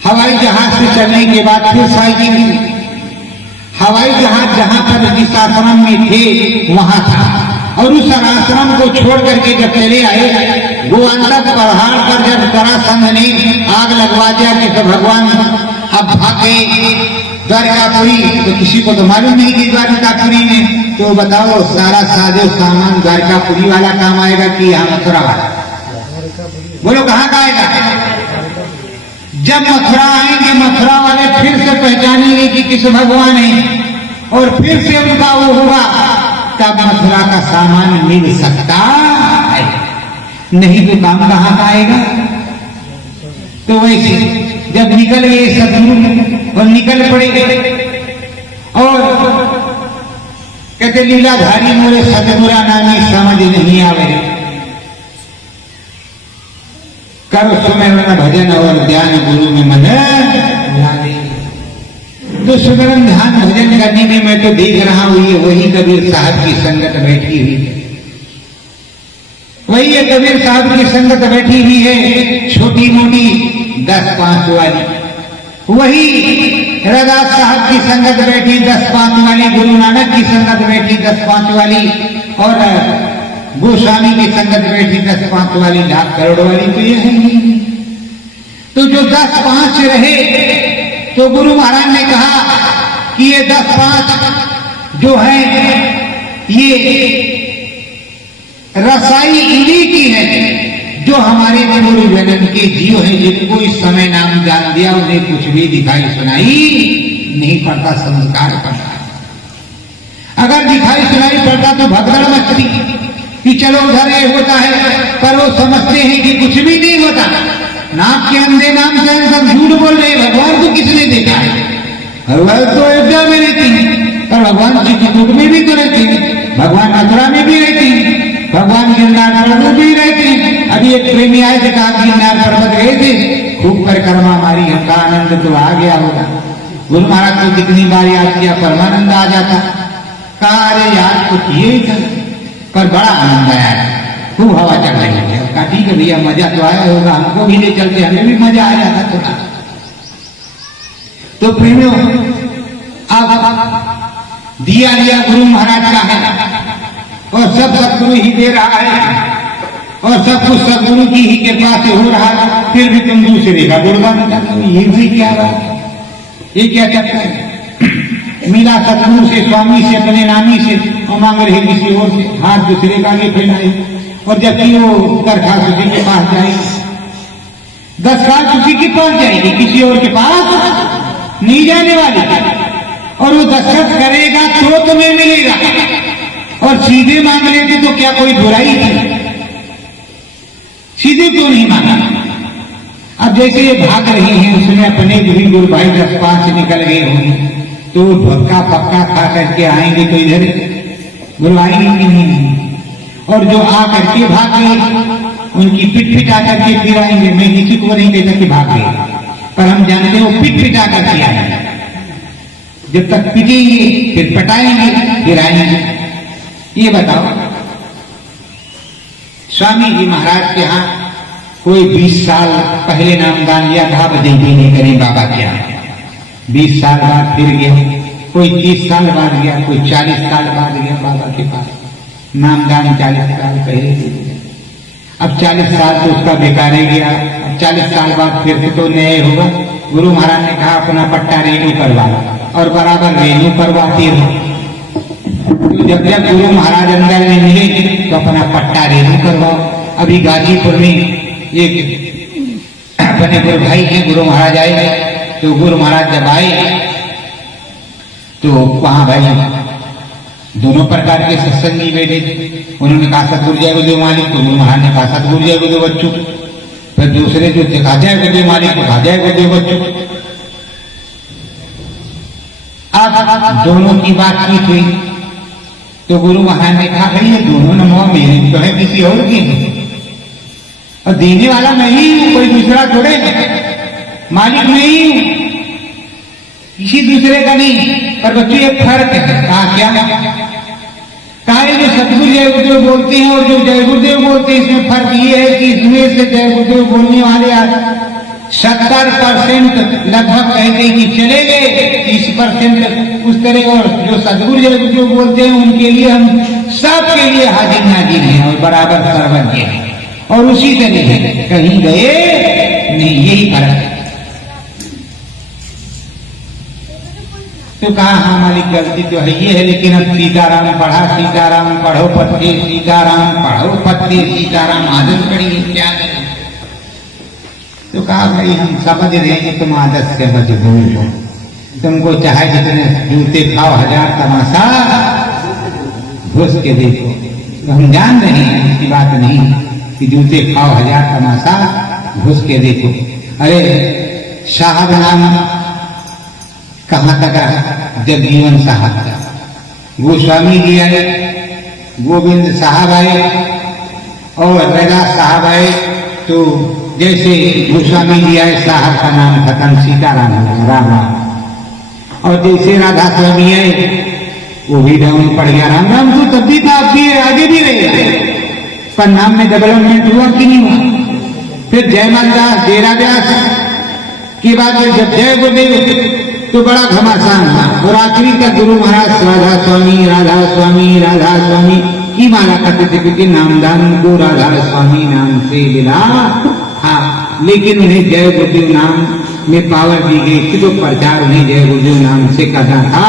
हवाई जहाज से चलने के बाद फिर साइकिल, हवाई जहाज जहां पर जिस आश्रम में थे वहां था, और उस आश्रम को छोड़ करके जब चले आए, गोवंतक पहाड़ पर जब जरासंध ने आग लगवा दिया कि तो भगवान अब भागे द्वारकापुरी, तो किसी को तो मालूम नहीं कि द्वारकापुरी में, तो बताओ सारा साजो सामान द्वारकापुरी वाला काम आएगा कि यहाँ मथुरा वाला? बोलो कहाँ का आएगा? जब मथुरा आएंगे, मथुरा वाले फिर से पहचानेंगे कि किस भगवान है, और फिर से उनका वो होगा, तब मथुरा का सामान मिल सकता है, नहीं तो काम कहाँ का आएगा। तो वैसे जब निकल गए सतगुरु और निकल पड़े, और कहते लीलाधारी मोरे सतगुरा नामी समझ नहीं आवे, करो सुमिरन भजन और ध्यान गुरु में मन लागे। तो सुमिरन ध्यान भजन करने में मैं तो देख रहा हूं ये वही कबीर साहब की संगत बैठी हुई है, वही ये कबीर साहब की संगत बैठी हुई है, छोटी मोटी 10-5 वाली। वही रदास साहब की संगत बैठी 10-5 वाली, गुरु नानक की संगत बैठी 10-5 वाली, और गोस्वामी की संगत बैठी 10-5 वाली, लाख करोड़ वाली तो ये है। तो जो 10-5 रहे, तो गुरु महाराज ने कहा कि ये 10-5 जो है ये रसाई इन्हीं की है, जो हमारे गुरु जनन के जीव हैं, जिनको इस समय नाम जान दिया, उन्हें कुछ भी दिखाई सुनाई नहीं पड़ता, संस्कार पड़ता। अगर दिखाई सुनाई पड़ता तो भगदड़ मचती कि चलो उधर ये होता है, पर वो समझते हैं कि कुछ भी नहीं होता। नाम के अंधे नाम से सब झूठ बोल रहे, भगवान को किसने देखा है? भगवान तो अयोध्या में रहती है, पर भगवान चित्रकूट में भी तो रहते हैं, भगवान मथुरा में भी रहते हैं, भगवान गिरनार पर्वत भी रहते हैं। अभी एक प्रेमी आए थे, कहा गिरनार पर्वत गए थे, खूब परिक्रमा मारी, हमका आनंद तो आ गया होगा। गुरु महाराज को कितनी बार याद किया, परमानंद आ जाता। कहा अरे याद तो किए ही था, पर बड़ा आनंद आया, खूब हवा चल रही है। कहा ठीक है भैया, मजा तो आया होगा, हमको भी ले चलते, हमें भी मजा आ जाता थोड़ा। तो प्रेमियों, अब दिया लिया गुरु महाराज का है, और सब सतगुरु ही दे रहा है, और सब कुछ सतगुरु की ही कृपा से हो रहा है। फिर भी तुम दूसरे का गुणगान करते हो, ये भी क्या बात है? ये क्या चक्कर है? मिला सतगुरु से, स्वामी से, अपने नामी से, और मांग रहे किसी और से, हाथ दूसरे का भी फैलाए। और जबकि वो दरखास्त उसी के पास जाएगी, 10 साल उसी के पास जाएगी, किसी और के पास नहीं जाने वाली। और वो दस्तखत करेगा तो तुम्हें मिलेगा, और सीधे मांग लेते तो क्या कोई बुराई थी? सीधे क्यों नहीं मांगा? अब जैसे ये भाग रही हैं, उसमें अपने भी गुरु भाई 10-5 निकल गए होंगे, तो धक्का पक्का खा करके आएंगे तो इधर गुरु आएंगे कि नहीं? और जो आ करके भाग गए उनकी पिट पिटा करके फिर आएंगे। मैं किसी को नहीं कहता कि भाग गए, पर हम जानते हैं वो पिट पिटा करके आएंगे। जब तक पिटेंगे फिर पटाएंगे फिर आएंगे। ये बताओ, स्वामी जी महाराज के यहाँ कोई 20 साल पहले नामदान लिया था, बदेगी नहीं करें बाबा के यहाँ। 20 साल बाद फिर गया, कोई 30 साल बाद गया, कोई 40 साल बाद गया बाबा के पास। नामदान 40 साल पहले दिया, अब 40 साल तो उसका बेकार ही गया। अब 40 साल बाद फिर से तो नया होगा। गुरु महाराज ने कहा अपना पट्टा रेनू करवा, और बराबर रेनू करवाते हो। तो जब जब गुरु महाराज अंदर में मिले तो अपना पट्टा रेनू करवाओ। अभी गाजीपुर में एक अपने गुरु भाई हैं, गुरु महाराज आए, तो गुरु महाराज जब आए तो वहां भाई दोनों प्रकार के सत्संगी बैठे। उन्होंने कहा सतगुरु जय गुरुदेव मालिक, तो गुरु महाराज ने कहा सतगुरु जय गुरुदेव बच्चों। फिर दूसरे जो कहा जय गुरुदेव मालिक, तो कहा जय गुरुदेव बच्चों। अब दोनों की बातचीत हुई तो गुरु महाराज ने कहा भाई ये दोनों नमो मेरे तो है, किसी और की है, और देने वाला मैं ही हूं, कोई दूसरा थोड़े है, मालिक मैं ही हूं, किसी दूसरे का नहीं। पर बच्चों ये फर्क है। कहा क्या? कहा जो सतगुरु जय गुरुदेव बोलते हैं और जो जय गुरुदेव बोलते हैं, इसमें फर्क ये है कि इसमें से जय गुरुदेव बोलने वाले 70% लगभग कहते हैं कि चले गए, 30% उस तरह, और जो सतगुरु जय गुरुदेव बोलते हैं उनके लिए हम सबके लिए हाजिर नाजिर हैं और बराबर सर्वज्ञ हैं, और उसी तरह है, कहीं गए नहीं, यही फर्क है। तो कहा हाँ मालिक गलती तो है ये है, लेकिन अब सीताराम पढ़ा, सीताराम पढ़ो पत्ते, सीताराम पढ़ो पत्ते, सीताराम आदत पड़ी है, क्या करें? तो कहा भाई हम समझ रहे हैं तुम आदत से मजबूर हो, तुमको चाहे जितने जूते खाओ, 1000 तमाशा घुस के देखो। तो हम जान रहे हैं इसकी बात नहीं कि जूते खाओ, 1000 तमाशा घुस के देखो। अरे साहब नाम कहां तक रहा? जगजीवन साहब का, गोस्वामी जी आए, गोविंद साहब आए और रैदास साहब आए। तो जैसे गोस्वामी जी आए, साहब का नाम खत्म, सीताराम राम राम। और जैसे राधा स्वामी आए, वो भी डाउन पड़ गया, राम राम। तो तब भी था, अब भी आगे भी रहेगा, पर नाम में डेवलपमेंट हुआ कि नहीं हुआ? फिर जयमान दास, डेरा व्यास की बात है, जब जय गुरुदेव तो बड़ा घमासान था, और आखिरी का गुरु महाराज राधा स्वामी, राधा स्वामी, राधा स्वामी की माला करते थे, क्योंकि नामदान को राधा स्वामी नाम से मिला था। लेकिन उन्हें जय गुरुदेव नाम में पावर दी गई थी, तो प्रचार उन्हें जय गुरुदेव नाम से करना था।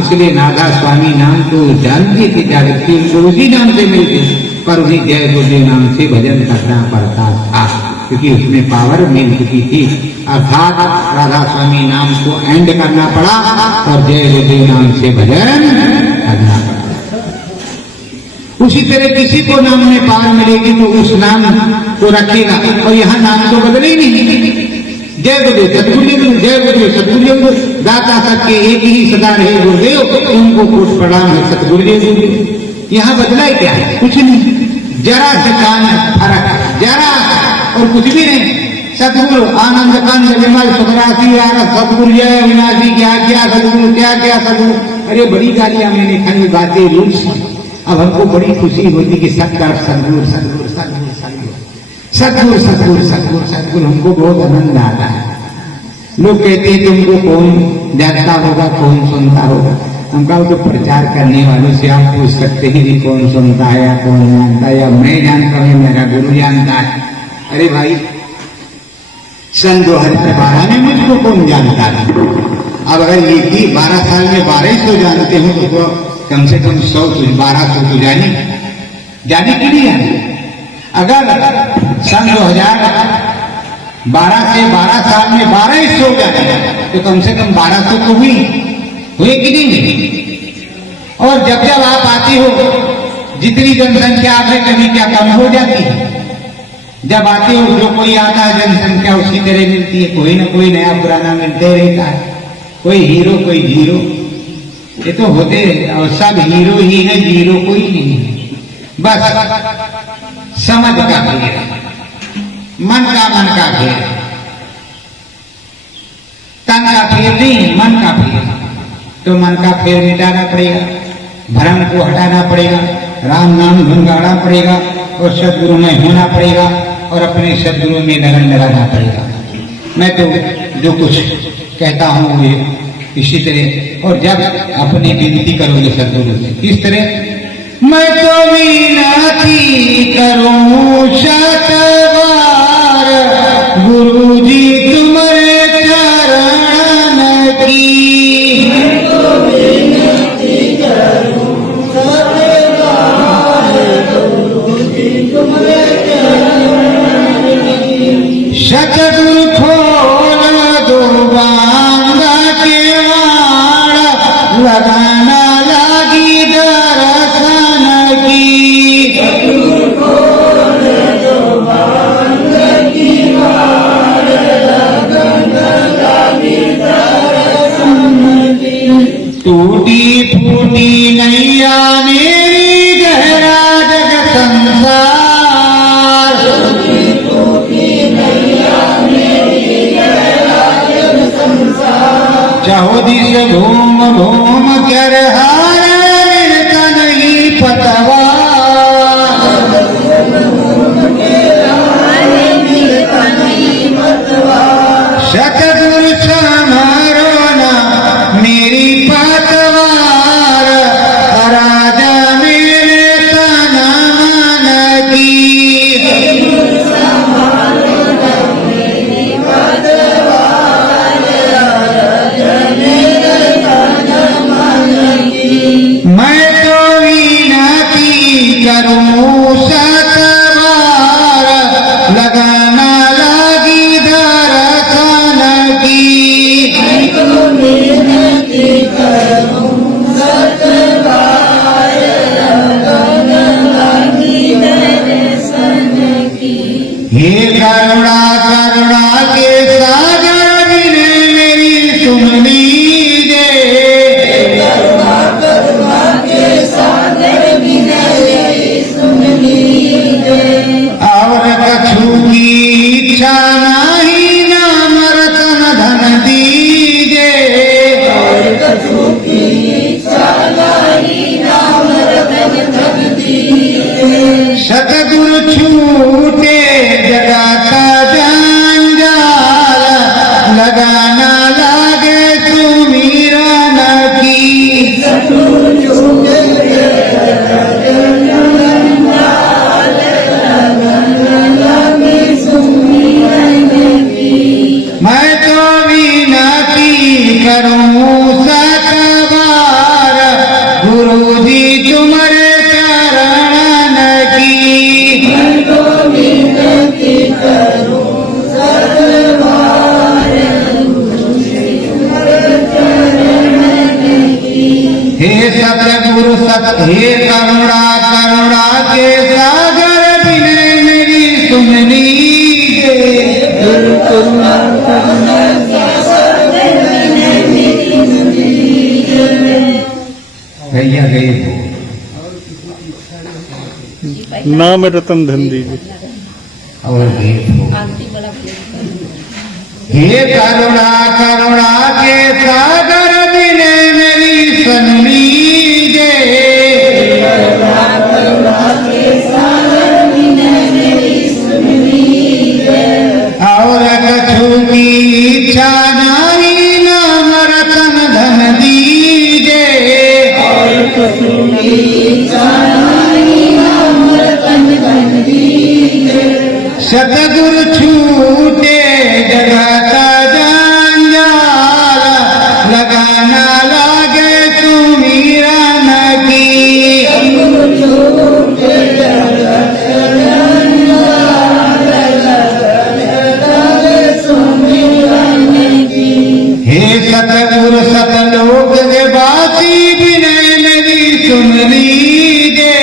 इसलिए राधा स्वामी नाम तो जानती थी, क्या व्यक्ति उनको उसी नाम से मिलती, पर उन्हें जय गुरुदेव नाम से भजन करना पड़ता था, क्योंकि उसमें पावर मिल चुकी थी। अर्थात राधा स्वामी नाम को एंड करना पड़ा और जय गुरुदेव नाम से भजन करना पड़ा। उसी तरह किसी को नाम में पावर मिलेगी तो उस नाम को रखेगा, और यहाँ नाम तो बदले ही नहीं। जय गुरुदेव सतगुरुदेव, जय गुरुदेव सतगुरुदेव, दाता सबके एक ही सदा रहे गुरुदेव, उनको कोट प्रणाम है सतगुरुदेव। यहाँ बदला ही क्या है? कुछ नहीं, जरा से कान फर्क, जरा, और कुछ भी नहीं। सतगुरु आनंद कंद विमल सुखरासी सतगुरु जय अविनाशी, क्या क्या सतगुरु, क्या क्या सतगुरु। अरे बड़ी गालियां मैंने खाई, बातें रूस। अब हमको बड़ी खुशी होती कि सत्कार सतगुरु सतगुरु सतगुरु सतगुरु सतगुरु सतगुरु सतगुरु, हमको बहुत आनंद आता है। लोग कहते हैं तुमको कौन जानता होगा, कौन सुनता होगा? हम कहा तो प्रचार करने वालों से आप पूछ सकते हैं कि कौन सुनता है या कौन जानता है, या मैं जानता हूँ, मेरा गुरु जानता है। अरे भाई, सन 2012 में मुझको कौन जानता है? अब अगर ये भी 12 साल में 1200 जानते हो तो कम से कम 100 1200 तो जाने कि नहीं जाने? अगर सन 2012 से 12 साल में 1200 जाने तो कम से कम 1200 तो हुए कि नहीं? और जब जब आप आते हो जितनी जनसंख्या आप है कभी क्या कम हो जाती है? जब आते हो जो कोई आता है जनसंख्या उसी तरह मिलती है, कोई ना कोई नया पुराना मिलते रहता है, कोई हीरो कोई जीरो, ये तो होते रहता और सब हीरो ही है, जीरो कोई नहीं है। बस समझ का खेल, मन का खेल, तन का फेर नहीं, मन का फेर। तो मन का फेर मिटाना पड़ेगा, भ्रम को हटाना पड़ेगा, राम नाम धुन गाना पड़ेगा और सदगुरु में होना पड़ेगा और अपने सदगुरु में लगन लगाना पड़ेगा। मैं तो जो कुछ कहता हूँ ये इसी तरह, और जब अपनी विनती करोगे सदगुरु से किस तरह, मैं तो विनती करूं शत बार गुरु जी तुम्हारे चरण की, मैं तो विनती करूं शत बार गुरु जी तुम्हारे चरण की, सतगुरु खोल दो बांगा के वाड़, लगाना लागी दर्शन की, सतगुरु खोल दो बांगा की वाड़, लगाना लागी दर्शन की, टूटी फूटी नैया मेरी गहरा जग संसार, चाहो दिस घूम घूम कर हार मिलता नहीं पतवा, सतगुरु समारो ना मेरी पतवार, राजा मेरे तन मन की, मैं तो विनती करूं शत बार, लगाना लागी दर्शन की, मैं तो विनती करूं शत बार, लगाना लागी दर्शन की, हे करुणा करुणा के सागर विनय मेरी सुन लीजिए, और कछु की इच्छा नहीं नाम रतन धन दीजे, और कछु की इच्छा नहीं नाम रतन धन दीजे, सतगुरु छूटे जगाता जंजाल, लगाना लागे सुमिरन की, सतगुरु छूटे मैं तो विनती करूं शत बार गुरु जी तुम्हारे चरण की, मैं तो विनती करूं शत बार गुरु जी तुम्हारे चरण की, हे सतगुरु सत, हे करुणा करुणा के सागर विनय मेरी सुन लीजिए, करुणा भैया गए नाम रतन धन दीजिए और गए, हे करुणा करुणा के सागर विनय मेरी सुन लीजिए, और कछु की इच्छा नहीं नाम रतन धन दीजे, और कछु की इच्छा नहीं नाम रतन धन दीजे, सतगुरु छूटे जगाता जंजाल, लगाना लागे सुमिरन की, सतगुरु छूटे हे सतगुरु सतलोक निवासी विनय मेरी सुन लीजिए,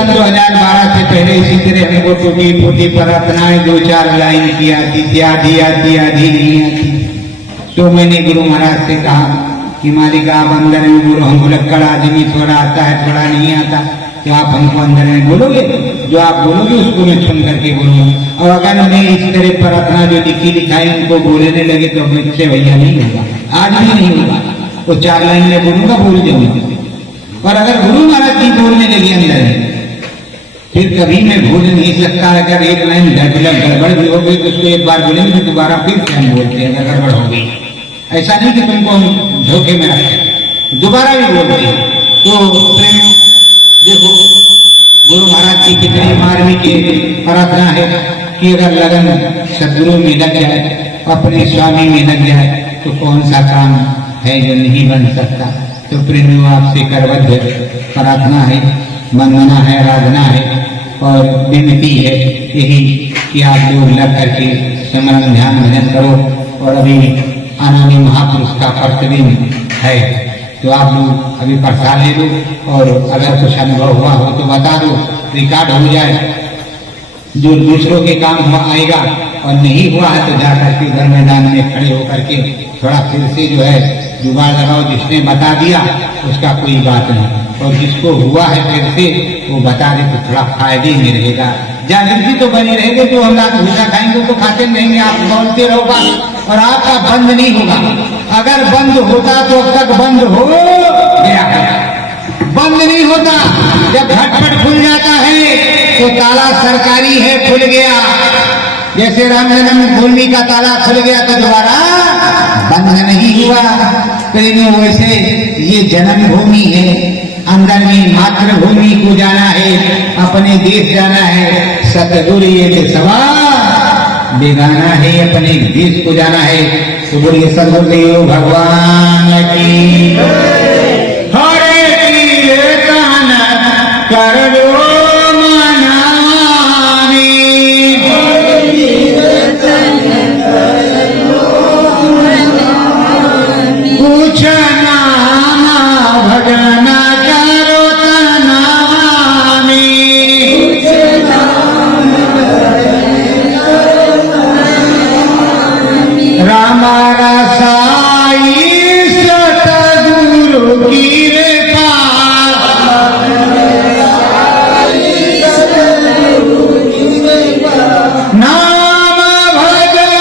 सन 2012 से पहले इसी तरह हमको टूटी फूटी प्रार्थनाएं 2-4 लाइन की आती थी, आधी आती आधी नहीं आती। तो मैंने गुरु महाराज से कहा कि मालिक आप अंदर में बोलो, हम भुलक्कड़ आदमी, थोड़ा आता है थोड़ा नहीं आता, तो आप हमको अंदर में बोलोगे, जो आप बोलोगे उसको मैं सुन करके बोलूंगा। और अगर उन्हें इस तरह प्रार्थना जो लिखी लिखाई उनको बोलने लगे तो मुझसे भैया नहीं होगा, आज भी नहीं होगा। तो 4 लाइन में बोलूंगा, बोल जाऊंगा। और अगर गुरु महाराज जी बोलने लगे अंदर फिर कभी मैं भूल नहीं सकता। अगर एक लाइन गड़बड़ भी हो गई तो उसको एक बार बोलेंगे तो दोबारा फिर से हम बोलते हैं अगर गड़बड़ हो गई। ऐसा नहीं कि तुमको हम धोखे में रखें, दोबारा भी बोलते हैं। तो प्रेमियों देखो गुरु महाराज की कितनी मार्मिक प्रार्थना है कि अगर लगन सदगुरु में लग जाए, अपने स्वामी में लग जाए तो कौन सा काम है जो नहीं बन सकता। तो प्रेमियों आपसे करबद्ध प्रार्थना है, वंदना है, आराधना है और विनती है यही कि आप लोग लग करके स्मरण ध्यान भजन करो। और अभी आनामी महापुरुष का प्रतिदिन है तो आप लोग अभी प्रसाद ले लो, और अगर कुछ अनुभव हुआ हो तो बता दो, रिकॉर्ड हो जाए। जो दूसरों के काम हुआ आएगा और नहीं हुआ है तो जाकर के घर मैदान में खड़े होकर के थोड़ा फिर से जो है जुगाड़ लगाओ। जिसने बता दिया उसका कोई बात नहीं, और जिसको हुआ है फिर से वो बता दे तो थोड़ा फायदे में रहेगा। जागृति तो बनी रहेगी, तो हम रात भूसा खाएंगे तो खाते रहेंगे, आप बोलते रहोगा और आपका बंद नहीं होगा। अगर बंद होता तो अब तक बंद हो गया है, बंद नहीं होता। जब झटपट खुल जाता है तो ताला सरकारी है, खुल गया। जैसे राम जन्मभूमि का ताला खुल गया तो दोबारा बंद नहीं हुआ। प्रेमियों वैसे ये जन्मभूमि है, अंदर में मातृभूमि को जाना है, अपने देश जाना है। सतगुरु ये देशवा बेगाना है, अपने देश को जाना है। तो बोलिए सदगुरुदेव भगवान की हरे कीर्तन कर दो मनामी, कुछ नाम भजन करो तनामी, राम रसाई सतगुरु कृपा, नाम भजन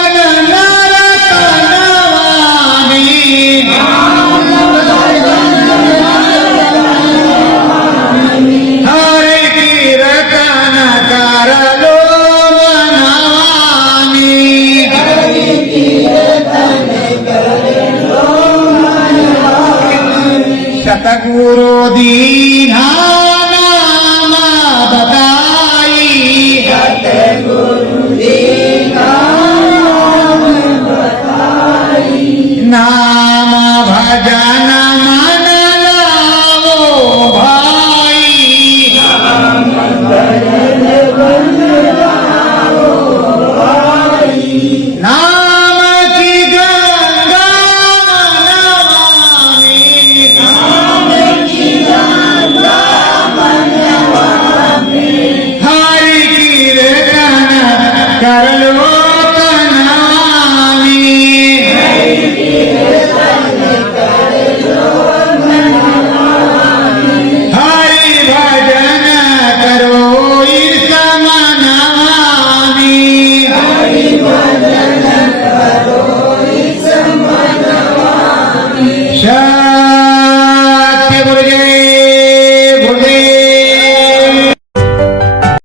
नर तनवानी, हरे कीर्तन कर लो मनामी, सतगुरु दीना नाम बताई, नाम भजन